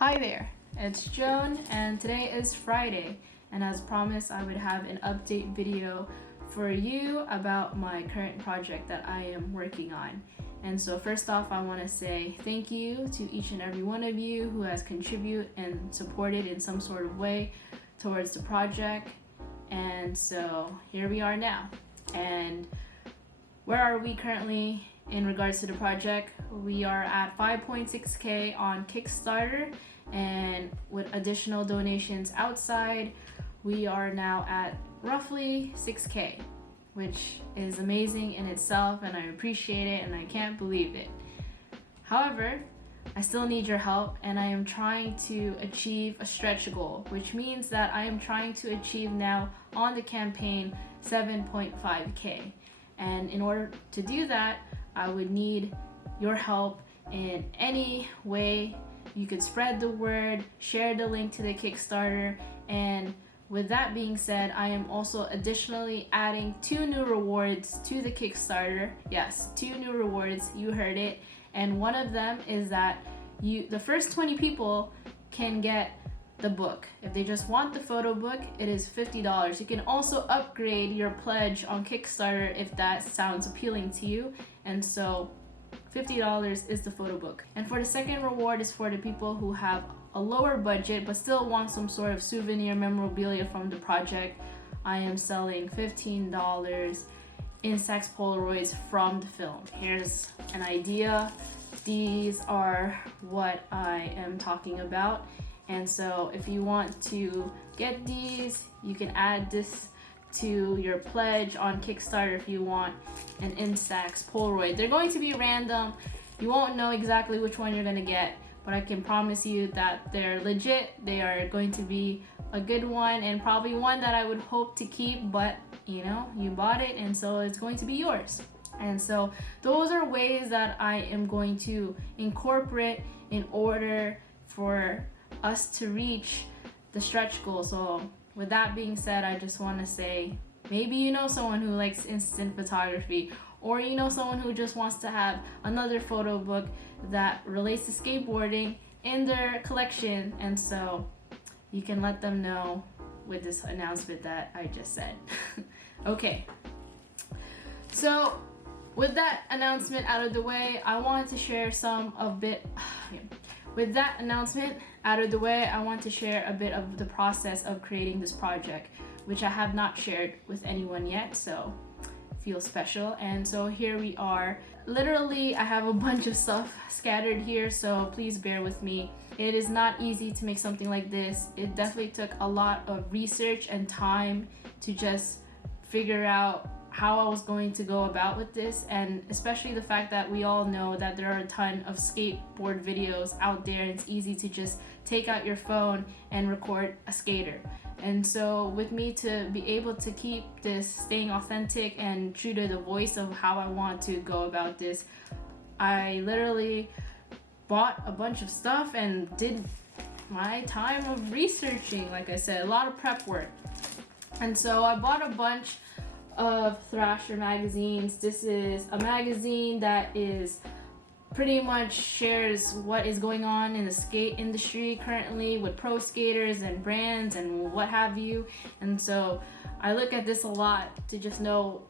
Hi there, it's Joan and today is Friday, and as promised I would have an update video for you about my current project that I am working on. And so first off, I want to say thank you to each and every one of you who has contributed and supported in some sort of way towards the project. And so here we are now. And where are we currently in regards to the project? We are at 5.6K on Kickstarter, and with additional donations outside, we are now at roughly 6K, which is amazing in itself, and I appreciate it and I can't believe it. However, I still need your help, and I am trying to achieve a stretch goal, which means that I am trying to achieve now on the campaign 7.5K. And in order to do that, I would need your help in any way. You could spread the word, share the link to the Kickstarter, and with that being said, I am also additionally adding 2 new rewards to the Kickstarter. Yes, 2 new rewards, you heard it. And one of them is that the first 20 people can get the book. If they just want the photo book, it is $50. You can also upgrade your pledge on Kickstarter if that sounds appealing to you. And so $50 is the photo book. And for the second reward is for the people who have a lower budget but still want some sort of souvenir memorabilia from the project. I am selling $15 Instax Polaroids from the film. Here's an idea. These are what I am talking about. And so if you want to get these, you can add this to your pledge on Kickstarter if you want an Instax Polaroid. They're going to be random. You won't know exactly which one you're gonna get, but I can promise you that they're legit. They are going to be a good one, and probably one that I would hope to keep, but you know, you bought it and so it's going to be yours. And so those are ways that I am going to incorporate in order for us to reach the stretch goal. So with that being said, I just want to say, maybe you know someone who likes instant photography, or you know someone who just wants to have another photo book that relates to skateboarding in their collection, and so you can let them know with this announcement that I just said. Okay, so with that announcement out of the way, I wanted to share With that announcement out of the way, I want to share a bit of the process of creating this project, which I have not shared with anyone yet, so feel special. And so here we are. Literally, I have a bunch of stuff scattered here, so please bear with me. It is not easy to make something like this. It definitely took a lot of research and time to just figure out how I was going to go about with this, and especially the fact that we all know that there are a ton of skateboard videos out there, and it's easy to just take out your phone and record a skater. And so with me to be able to keep this staying authentic and true to the voice of how I want to go about this, I literally bought a bunch of stuff and did my time of researching. Like I said, a lot of prep work. And so I bought a bunch of Thrasher magazines. This is a magazine that is pretty much shares what is going on in the skate industry currently with pro skaters and brands and what have you. And so I look at this a lot to just know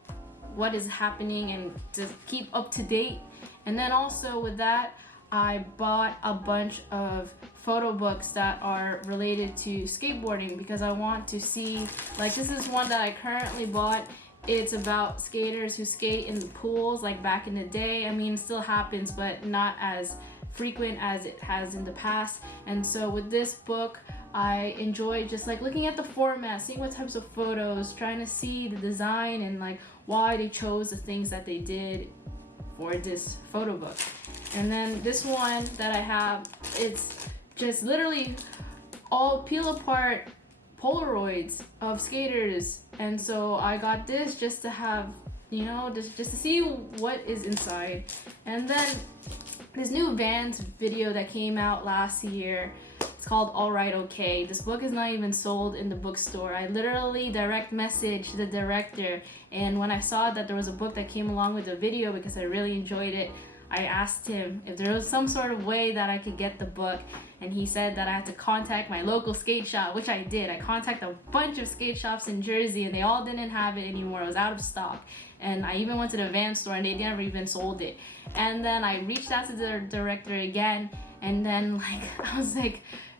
what is happening and to keep up to date. And then also with that, I bought a bunch of photo books that are related to skateboarding because I want to see, like, this is one that I currently bought. It's about skaters who skate in the pools like back in the day. I mean, it still happens, but not as frequent as it has in the past. And so with this book, I enjoy just like looking at the format, seeing what types of photos, trying to see the design and like why they chose the things that they did for this photo book. And then this one that I have, it's just literally all peel apart Polaroids of skaters. And so I got this just to have, you know, just to see what is inside. And then this new Vans video that came out last year, it's called Alright Okay. This book is not even sold in the bookstore. I literally direct messaged the director, and when I saw that there was a book that came along with the video because I really enjoyed it, I asked him if there was some sort of way that I could get the book, and he said that I had to contact my local skate shop, which I did. I contacted a bunch of skate shops in Jersey, and they all didn't have it anymore. It was out of stock. And I even went to the van store, and they never even sold it. And then I reached out to the director again, and then I was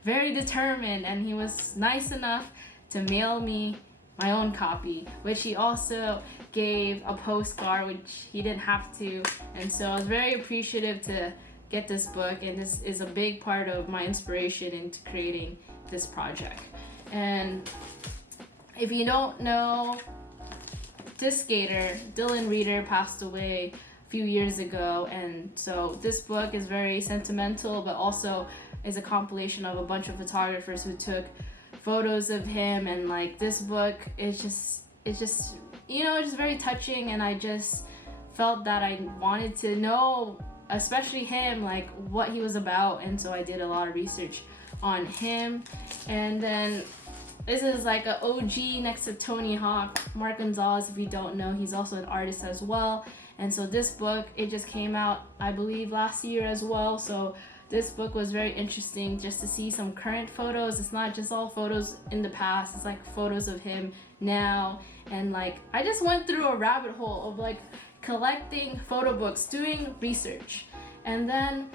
very determined, and he was nice enough to mail me my own copy, which he also gave a postcard, which he didn't have to. And so I was very appreciative to get this book, and this is a big part of my inspiration into creating this project. And if you don't know, this skater, Dylan Reeder, passed away a few years ago, and so this book is very sentimental, but also is a compilation of a bunch of photographers who took photos of him. And this book is just it's very touching, and I just felt that I wanted to know, especially him, what he was about. And so I did a lot of research on him. And then this is an OG next to Tony Hawk, Mark Gonzalez. If you don't know, he's also an artist as well. And so this book, it just came out, I believe, last year as well. So this book was very interesting just to see some current photos. It's not just all photos in the past, it's photos of him now. And I just went through a rabbit hole of collecting photo books, doing research. And then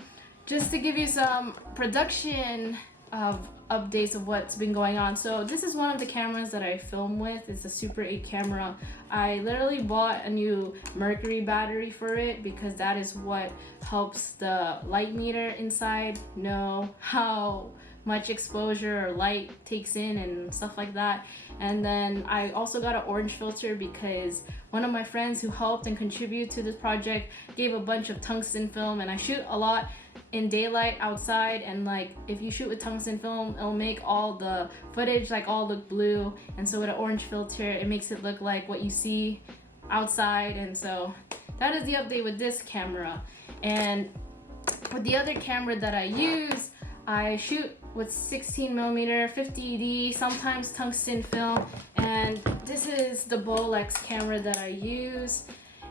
just to give you some production of updates of what's been going on. So this is one of the cameras that I film with. It's a Super 8 camera. I literally bought a new mercury battery for it because that is what helps the light meter inside know how much exposure or light takes in and stuff like that. And then I also got an orange filter because one of my friends who helped and contributed to this project gave a bunch of tungsten film, and I shoot a lot in daylight outside, and if you shoot with tungsten film, it'll make all the footage all look blue. And so with an orange filter, it makes it look like what you see outside. And so that is the update with this camera. And with the other camera that I use, I shoot with 16mm 50D, sometimes tungsten film, and this is the Bolex camera that I use.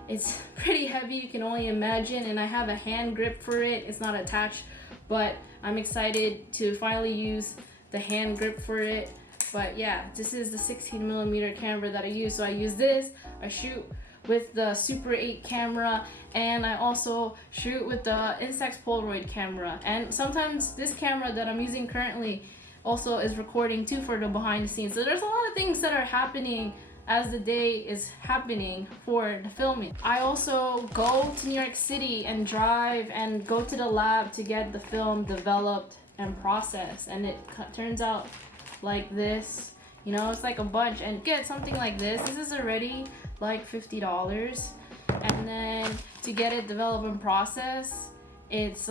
It's pretty heavy, you can only imagine, and I have a hand grip for it. It's not attached, but I'm excited to finally use the hand grip for it. But yeah, this is the 16mm camera that I use. So I use this, I shoot with the Super 8 camera, and I also shoot with the Instax Polaroid camera. And sometimes this camera that I'm using currently also is recording too for the behind the scenes. So there's a lot of things that are happening as the day is happening for the filming. I also go to New York City and drive and go to the lab to get the film developed and processed, and it turns out like this. It's a bunch, and get something like this. This is already $50, and then to get it developed and processed, it's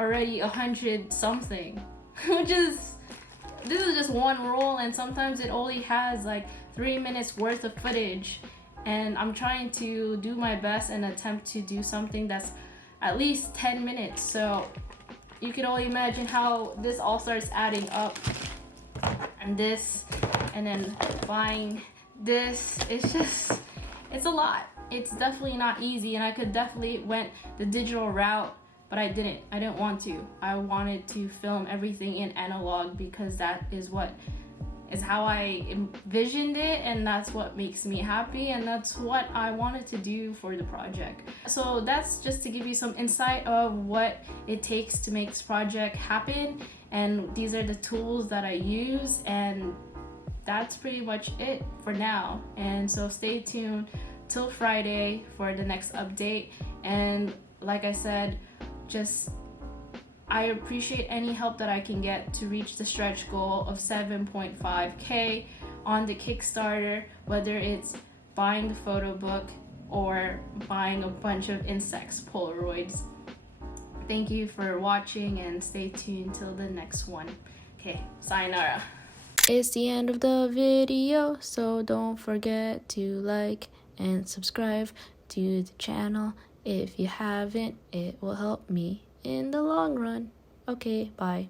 already 100 something, which is, this is just one roll, and sometimes it only has 3 minutes worth of footage. And I'm trying to do my best and attempt to do something that's at least 10 minutes. So you can only imagine how this all starts adding up. And this, and then buying this, it's a lot. It's definitely not easy, and I could definitely went the digital route, but I didn't want to. I wanted to film everything in analog because that is how I envisioned it, and that's what makes me happy, and that's what I wanted to do for the project. So that's just to give you some insight of what it takes to make this project happen, and these are the tools that I use, and that's pretty much it for now. And so stay tuned till Friday for the next update. And like I said, I appreciate any help that I can get to reach the stretch goal of 7.5K on the Kickstarter, whether it's buying the photo book or buying a bunch of Instax Polaroids. Thank you for watching, and stay tuned till the next one. Okay, sayonara. It's the end of the video, so don't forget to like and subscribe to the channel. If you haven't, it will help me in the long run. Okay, bye.